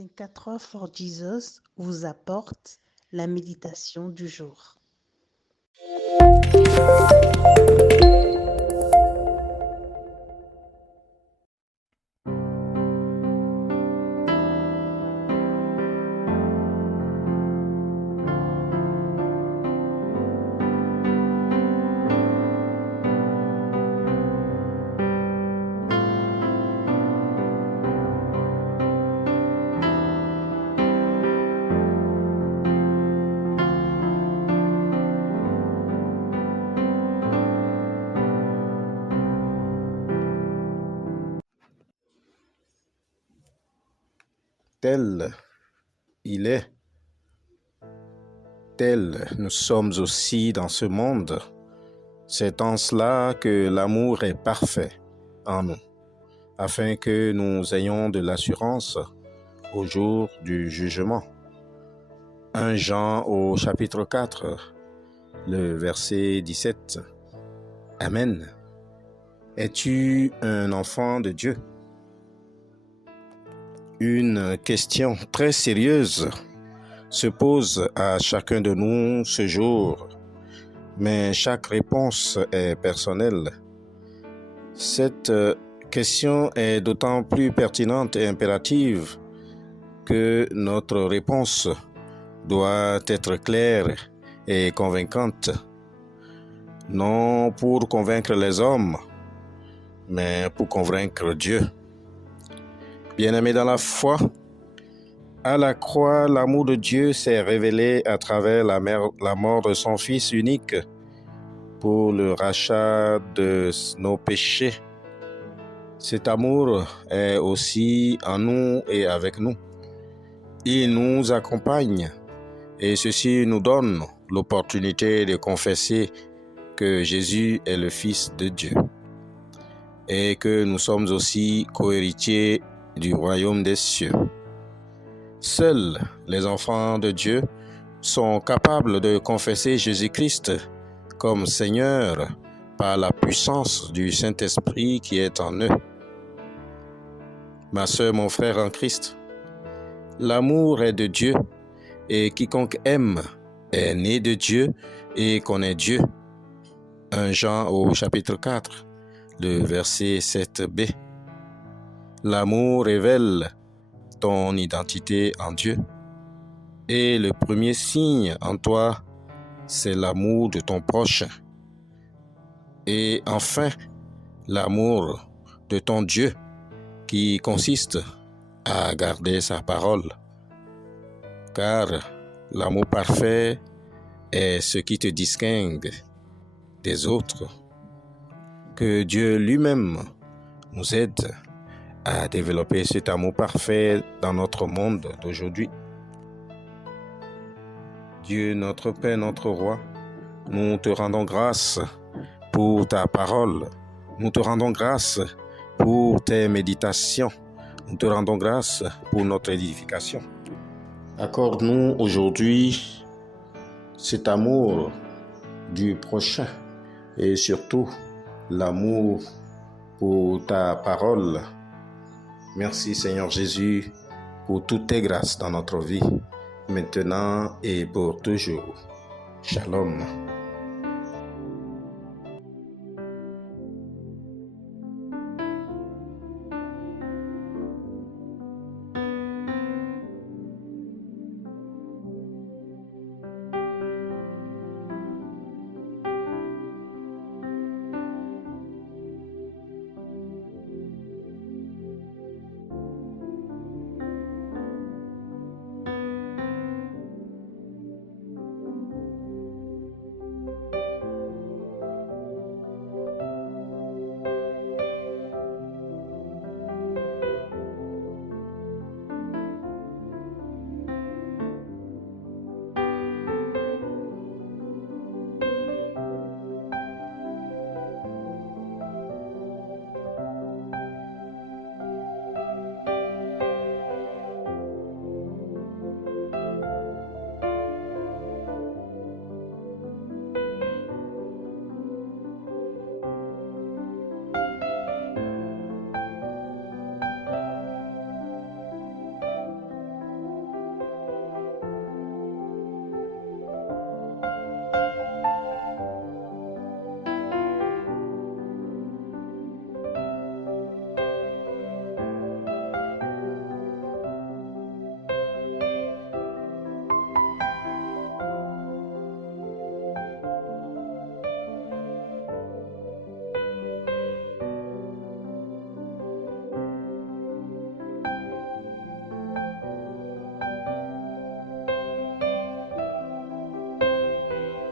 24 Hours for Jesus vous apporte la méditation du jour. Tel il est, tel nous sommes aussi dans ce monde. C'est en cela que l'amour est parfait en nous, afin que nous ayons de l'assurance au jour du jugement. 1 Jean au chapitre 4, le verset 17. Amen. Es-tu un enfant de Dieu? Une question très sérieuse se pose à chacun de nous ce jour, mais chaque réponse est personnelle. Cette question est d'autant plus pertinente et impérative que notre réponse doit être claire et convaincante, non pour convaincre les hommes, mais pour convaincre Dieu. Bien-aimés dans la foi, à la croix, l'amour de Dieu s'est révélé à travers la mort de son Fils unique pour le rachat de nos péchés. Cet amour est aussi en nous et avec nous. Il nous accompagne et ceci nous donne l'opportunité de confesser que Jésus est le Fils de Dieu et que nous sommes aussi co-héritiers du royaume des cieux. Seuls les enfants de Dieu sont capables de confesser Jésus-Christ comme Seigneur par la puissance du Saint-Esprit qui est en eux. Ma sœur, mon frère en Christ, l'amour est de Dieu et quiconque aime est né de Dieu et connaît Dieu. 1 Jean au chapitre 4, le verset 7b. L'amour révèle ton identité en Dieu. Et le premier signe en toi, c'est l'amour de ton prochain. Et enfin, l'amour de ton Dieu qui consiste à garder sa parole. Car l'amour parfait est ce qui te distingue des autres. Que Dieu lui-même nous aide à développer cet amour parfait dans notre monde d'aujourd'hui. Dieu, notre Père, notre Roi, nous te rendons grâce pour ta parole. Nous te rendons grâce pour tes méditations. Nous te rendons grâce pour notre édification. Accorde-nous aujourd'hui cet amour du prochain et surtout l'amour pour ta parole. Merci Seigneur Jésus pour toutes tes grâces dans notre vie, maintenant et pour toujours. Shalom.